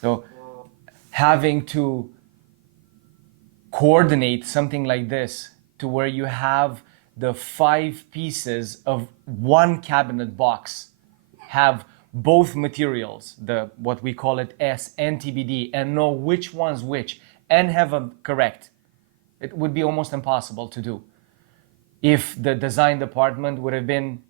So having to coordinate something like this to where you have the 5 pieces of one cabinet box have both materials, the what we call it S and TBD, and know which one's which and have them correct. It would be almost impossible to do if the design department would have been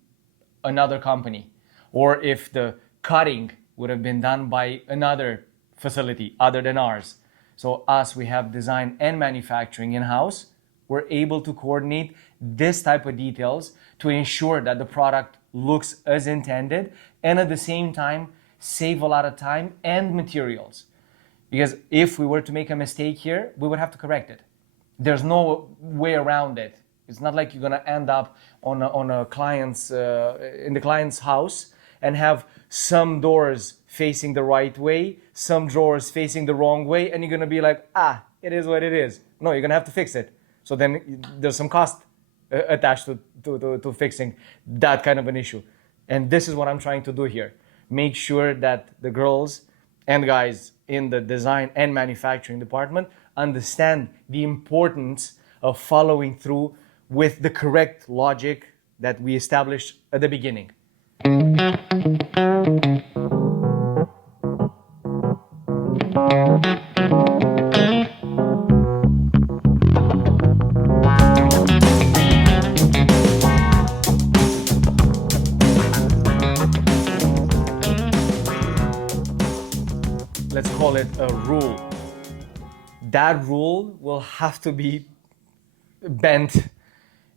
another company, or if the cutting would have been done by another facility other than ours. So us, we have design and manufacturing in-house. We're able to coordinate this type of details to ensure that the product looks as intended and at the same time save a lot of time and materials. Because if we were to make a mistake here, we would have to correct it. There's no way around it. It's not like you're gonna end up on a client's in the client's house and have some doors facing the right way, some drawers facing the wrong way, and you're gonna be like, it is what it is. No, you're gonna have to fix it. So then there's some cost attached to fixing that kind of an issue. And this is what I'm trying to do here. Make sure that the girls and guys in the design and manufacturing department understand the importance of following through with the correct logic that we established at the beginning. Let's call it a rule. That rule will have to be bent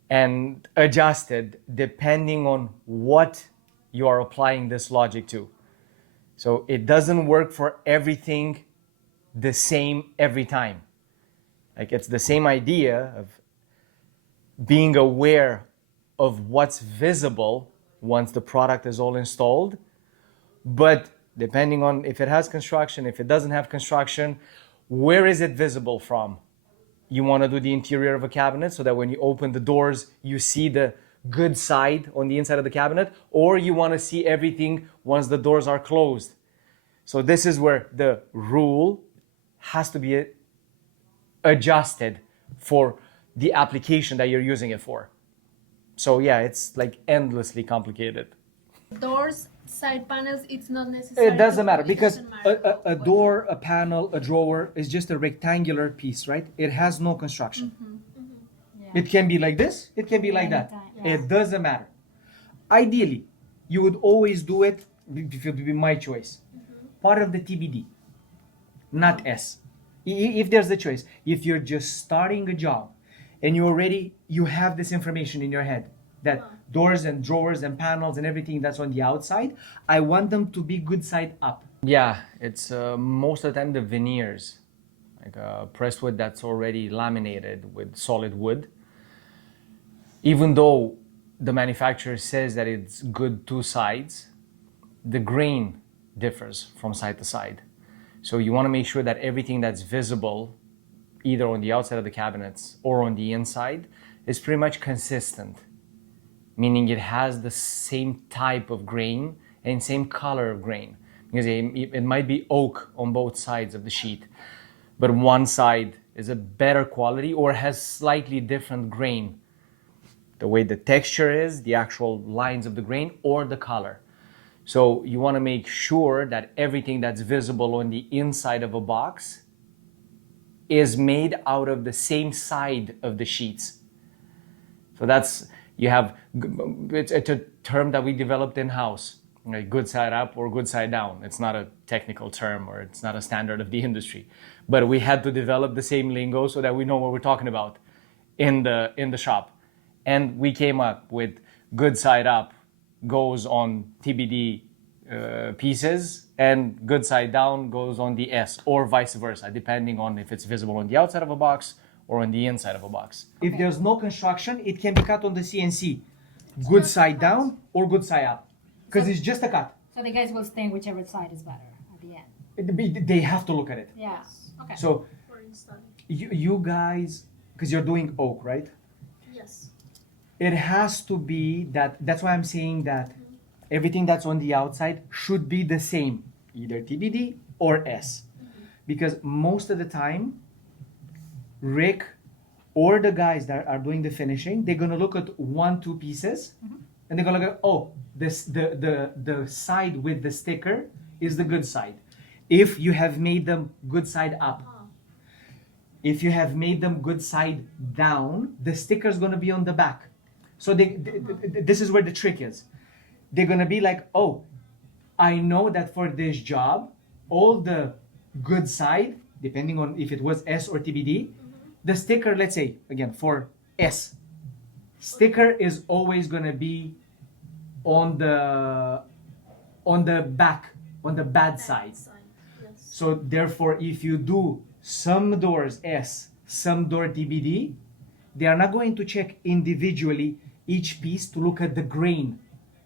and adjusted depending on what you are applying this logic to. So it doesn't work for everything the same every time. Like, it's the same idea of being aware of what's visible once the product is all installed, but depending on if it has construction, if it doesn't have construction, where is it visible from? You want to do the interior of a cabinet so that when you open the doors, you see the good side on the inside of the cabinet, or you want to see everything once the doors are closed. So this is where the rule has to be adjusted for the application that you're using it for. So yeah, it's like endlessly complicated. Doors, side panels, it's not necessary. It doesn't matter because a door, a panel, a drawer is just a rectangular piece, right? It has no construction. Yeah. It can be like this, it can be like that. Yeah. It doesn't matter. Ideally, you would always do it, if it would be my choice, part of the TBD, not S. If there's the choice, if you're just starting a job and you have this information in your head that doors and drawers and panels and everything that's on the outside, I want them to be good side up. Yeah, it's most of the time the veneers, like pressed wood that's already laminated with solid wood. Even though the manufacturer says that it's good 2 sides, the grain differs from side to side. So you want to make sure that everything that's visible, either on the outside of the cabinets or on the inside, is pretty much consistent. Meaning it has the same type of grain and same color of grain. Because it might be oak on both sides of the sheet, but one side is a better quality or has slightly different grain. The way the texture is, the actual lines of the grain, or the color. So you want to make sure that everything that's visible on the inside of a box is made out of the same side of the sheets. So that's, it's a term that we developed in-house, like good side up or good side down. It's not a technical term or it's not a standard of the industry, but we had to develop the same lingo so that we know what we're talking about in the shop. And we came up with good side up goes on TBD pieces and good side down goes on the S, or vice versa, depending on if it's visible on the outside of a box or on the inside of a box. If there's no construction, it can be cut on the CNC. Good side down or good side up. Because it's just a cut. So the guys will stay whichever side is better at the end. They have to look at it. Yeah. Okay. So For instance. you guys, because you're doing oak, right? Yes. It has to be that's why I'm saying that everything that's on the outside should be the same, either TBD or S. Because most of the time, Rick or the guys that are doing the finishing, they're gonna look at 1-2 pieces, and they're gonna look at, oh, the side with the sticker is the good side. If you have made them good side up. If you have made them good side down, the sticker is gonna be on the back. So this is where the trick is. They're gonna be like, oh, I know that for this job, all the good side, depending on if it was S or TBD, the sticker, let's say, again, for S, sticker is always gonna be on the back, on the bad side. Yes. So therefore, if you do some doors S, some door TBD, they are not going to check individually each piece to look at the grain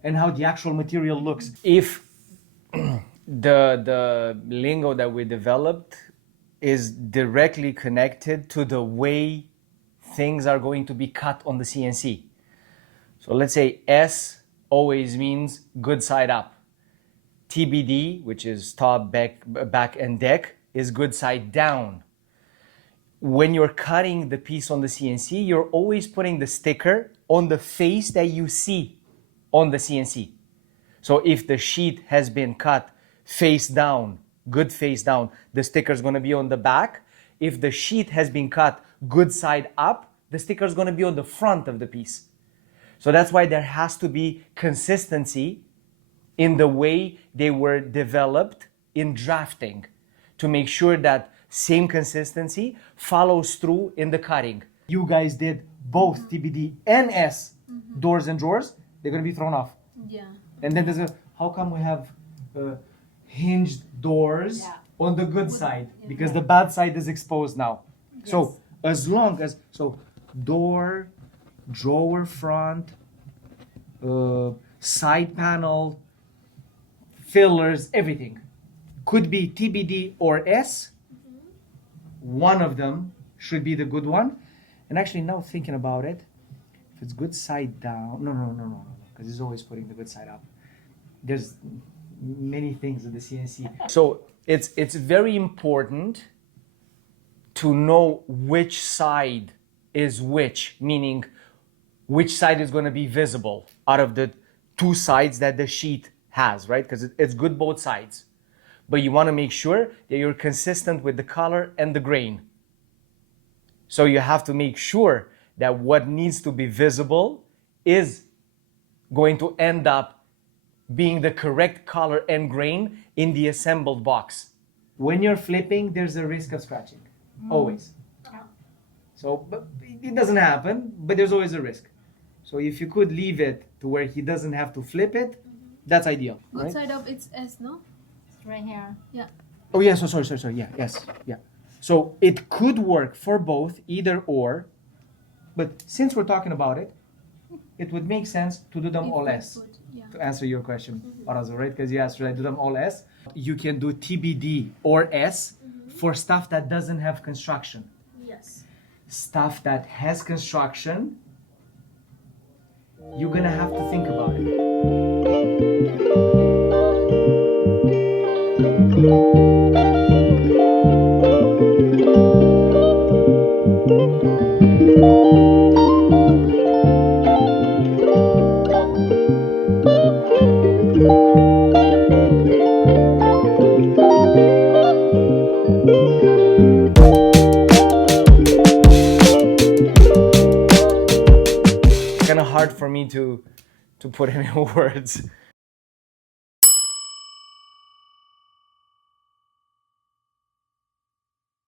and how the actual material looks. If the lingo that we developed is directly connected to the way things are going to be cut on the CNC. So let's say S always means good side up. TBD, which is top, back and deck, is good side down. When you're cutting the piece on the CNC, you're always putting the sticker on the face that you see on the CNC. So if the sheet has been cut face down, good face down, the sticker is going to be on the back. If the sheet has been cut good side up, the sticker is going to be on the front of the piece. So that's why there has to be consistency in the way they were developed in drafting to make sure that same consistency follows through in the cutting. You guys did both TBD and S doors and drawers, they're going to be thrown off. Yeah. And then there's how come we have hinged doors on the good side? Because the bad side is exposed now. Yes. So as long as, door, drawer front, side panel, fillers, everything could be TBD or S. One of them should be the good one. And actually now thinking about it, if it's good side down, no, because he's always putting the good side up. There's many things in the CNC. So it's very important to know which side is which, meaning which side is going to be visible out of the two sides that the sheet has, right? Because it's good both sides. But you want to make sure that you're consistent with the color and the grain. So you have to make sure that what needs to be visible is going to end up being the correct color and grain in the assembled box. When you're flipping, there's a risk of scratching, always. So but it doesn't happen, but there's always a risk. So if you could leave it to where he doesn't have to flip it, that's ideal. Good Right? side up, it's S, no? It's right here. Yeah. Oh yeah, so sorry. Yeah, yes, yeah. So it could work for both, either or. But since we're talking about it, it would make sense to do them If all we S. put- yeah. To answer your question, Arazo, right? Because you asked, should I do them all S? You can do TBD or S for stuff that doesn't have construction. Yes. Stuff that has construction, you're gonna have to think about it. Kind of hard for me to put in words.